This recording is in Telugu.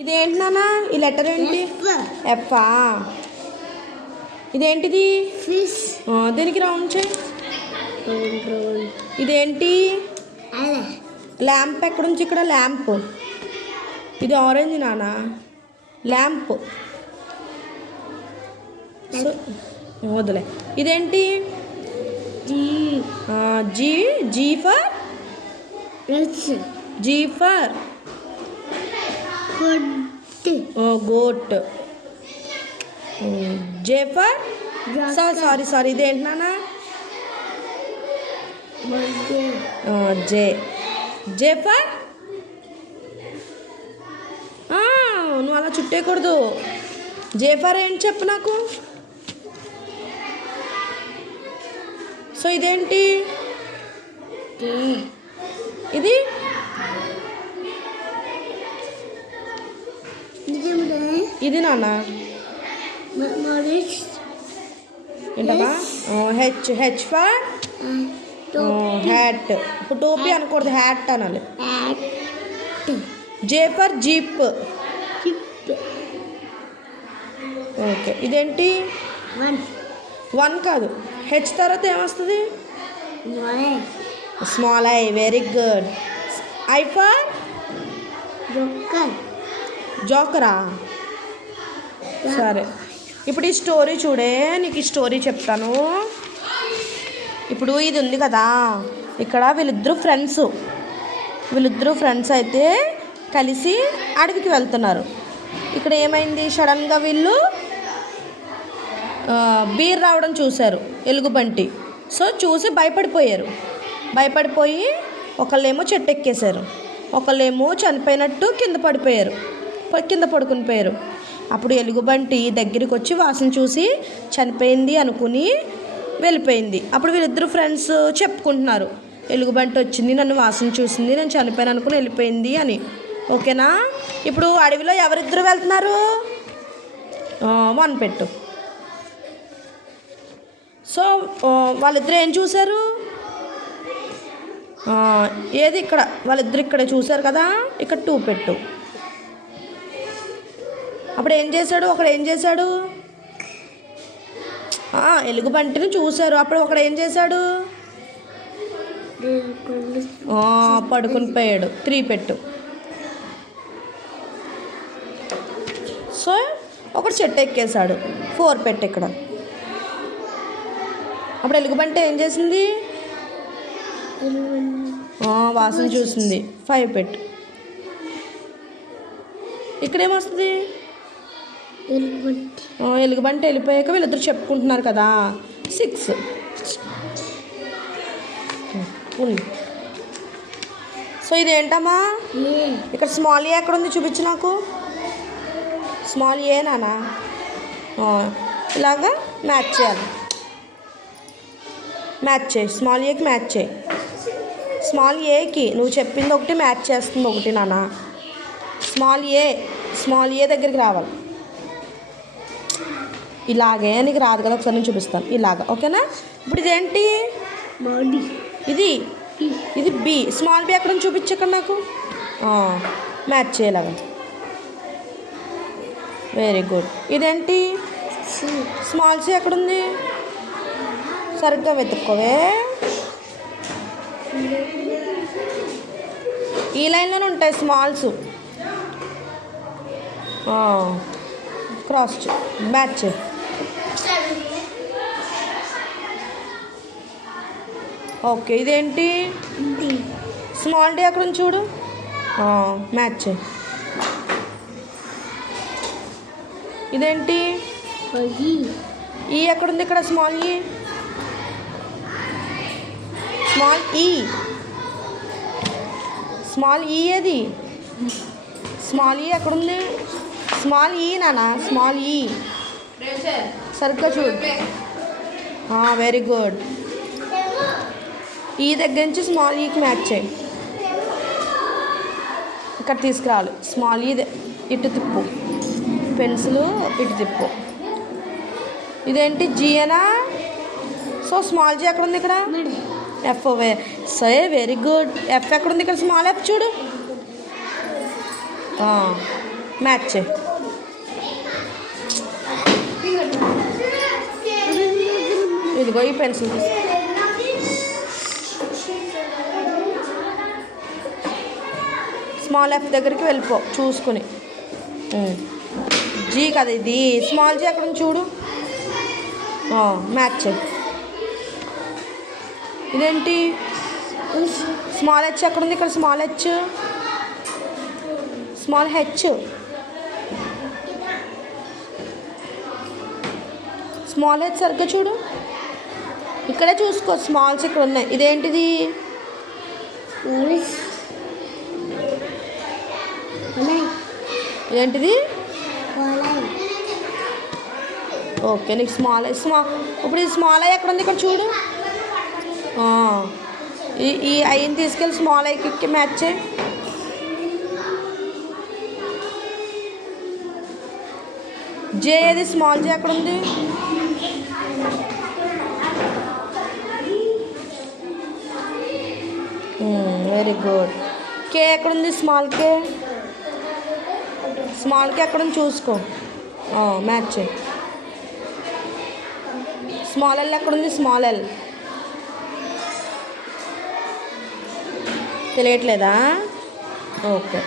ఇదేంటి నాన్న ఈ లెటర్ ఏంటి? ఎఫా. ఇదేంటిది? ఫిష్. దీనికి రౌండ్ చేయి. ఇదేంటి? ల్యాంప్. ఎక్కడ నుంచి ఇక్కడ ల్యాంప్. ఇది ఆరెంజ్ నాన్న, ల్యాంప్. వదిలే. ఇదేంటి? G. G for G for goat. J for sorry ఇదేంటి నాన్న? జే. జే ఫర్ నువ్వు అలా చుట్టేయకూడదు. జే ఫర్ ఏంటి చెప్పు నాకు. సో ఇదేంటి? ఇది ఇది నాన్న ఏంటమ్మా? హెచ్. H for hat. ఇప్పుడు టోపీ అనకూడదు, హ్యాట్ అనాలి. J for jeep. ఓకే. ఇదేంటి? వన్ కాదు, హెచ్ తర్వాత ఏమొస్తుంది? Small I. Very good. I for జోకరా. సరే, ఇప్పుడు ఈ స్టోరీ చూడే, నీకు ఈ స్టోరీ చెప్తాను. ఇప్పుడు ఇది ఉంది కదా, ఇక్కడ వీళ్ళిద్దరూ ఫ్రెండ్స్ అయితే కలిసి అడవికి వెళ్తున్నారు. ఇక్కడ ఏమైంది? సడన్గా వీళ్ళు బీర్ రావడం చూశారు, ఎలుగుబంటి. సో చూసి భయపడిపోయి ఒకళ్ళేమో చెట్టు ఎక్కేశారు, ఒకళ్ళేమో చనిపోయినట్టు కింద పడుకుని పోయారు. అప్పుడు ఎలుగుబంటి దగ్గరికి వచ్చి వాసన చూసి చనిపోయింది అనుకుని వెళ్ళిపోయింది. అప్పుడు వీళ్ళిద్దరు ఫ్రెండ్స్ చెప్పుకుంటున్నారు, ఎలుగుబంటి వచ్చింది, నన్ను వాసన చూసింది, నేను చనిపోయాను అనుకుని వెళ్ళిపోయింది అని. ఓకేనా? ఇప్పుడు అడవిలో ఎవరిద్దరు వెళ్తున్నారు? వన్ పెట్టు. సో వాళ్ళిద్దరు ఏం చూశారు? ఏది ఇక్కడ? వాళ్ళిద్దరు ఇక్కడ చూశారు కదా, ఇక్కడ 2 పెట్టు. అప్పుడు ఏం చేశాడు? ఏం చేశాడు? ఎలుగుబంటిని చూశారు. అప్పుడు ఒకడు ఏం చేశాడు? పడుకుని పోయాడు. 3 పెట్టు. సో ఒకడు చెట్టు ఎక్కేశాడు. 4 పెట్టు ఇక్కడ. అప్పుడు ఎలుగుబంటి ఏం చేసింది? వాసన చూసింది. 5 పెట్టు. ఇక్కడేమొస్తుంది? ఎలుగుబంటి వెళ్ళిపోయాక వీళ్ళిద్దరు చెప్పుకుంటున్నారు కదా, 6 ఉంది. సో ఇదేంటమ్మా? ఇక్కడ స్మాల్ ఏ ఎక్కడ ఉంది చూపించు నాకు. స్మాల్ ఏ నానా, ఇలాగా మ్యాచ్ చేయాలి. మ్యాచ్ చేయి, స్మాల్ ఏకి మ్యాచ్ చేయి. స్మాల్ ఏకి నువ్వు చెప్పింది ఒకటి, మ్యాచ్ చేస్తుంది ఒకటి నాన్న. స్మాల్ ఏ దగ్గరికి రావాలి. ఇలాగే. నీకు రాదు కదా, ఒకసారి నేను చూపిస్తాను. ఇలాగా. ఓకేనా? ఇప్పుడు ఇదేంటి? ఇది బి. స్మాల్ బి ఎక్కడ చూపించక్కడ నాకు. మ్యాచ్ చేయలాగా. Very good. ఇదేంటి? స్మాల్ సి ఎక్కడుంది? సరిగ్గా వెతుక్కోవే. ఈ లైన్లోనే ఉంటాయి స్మాల్స్. Cross match. ఓకే. ఇదేంటి? స్మాల్ డి ఎక్కడ చూడు. మ్యాచ్. ఇదేంటి? ఈ ఎక్కడుంది ఇక్కడ? స్మాల్ ఈ. స్మాల్ ఈ ఏది? స్మాల్ ఈ ఎక్కడుంది? స్మాల్ ఈ నానా, స్మాల్ ఈ. సరిగ్గా చూడు. Very good. ఈ దగ్గర నుంచి స్మాల్ ఈకి మ్యాచ్ చేయి. ఇక్కడ తీసుకురావాలి. స్మాల్ ఈ ఇటు తిప్పు, పెన్సిల్ ఇటు తిప్పు. ఇదేంటి? జీయేనా? సో స్మాల్ జీ ఎక్కడ ఉంది ఇక్కడ? ఎఫ్. సరే, వెరీ గుడ్. ఎఫ్ ఎక్కడ ఉంది ఇక్కడ? స్మాల్ ఎఫ్ చూడు. మ్యాచ్ చేయి. ఇదిగో ఈ పెన్సిల్ తీసి స్మాల్ ఎఫ్ దగ్గరికి వెళ్ళిపో చూసుకుని. జీ కదా ఇది, స్మాల్ జీ ఎక్కడ ఉంది చూడు. మ్యాచ్ చేయి. ఇదేంటి స్మాల్ హెచ్ ఎక్కడ ఉంది? ఇక్కడ small H, small H, small H సరిగ్గా చూడు. ఇక్కడే చూసుకో, స్మాల్స్ ఇక్కడ ఉన్నాయి. ఇదేంటిది? ఇదేంటిది? ఓకే, నీకు స్మాల్ ఇప్పుడు ఈ స్మాల్ ఐ ఎక్కడ ఉంది? ఇక్కడ చూడు. ఈ ఐని తీసుకెళ్ళి స్మాల్ ఐకి మ్యాచ్ చేయి. జే ఏది? స్మాల్ జే ఎక్కడ ఉంది? Very good. కే ఎక్కడ ఉంది? స్మాల్ కే, స్మాల్ కే ఎక్కడ ఉంది చూసుకో. మ్యాచ్ చేయి. స్మాల్ ఎల్ ఎక్కడ ఉంది? స్మాల్ ఎల్ తెలియట్లేదా? ఓకే.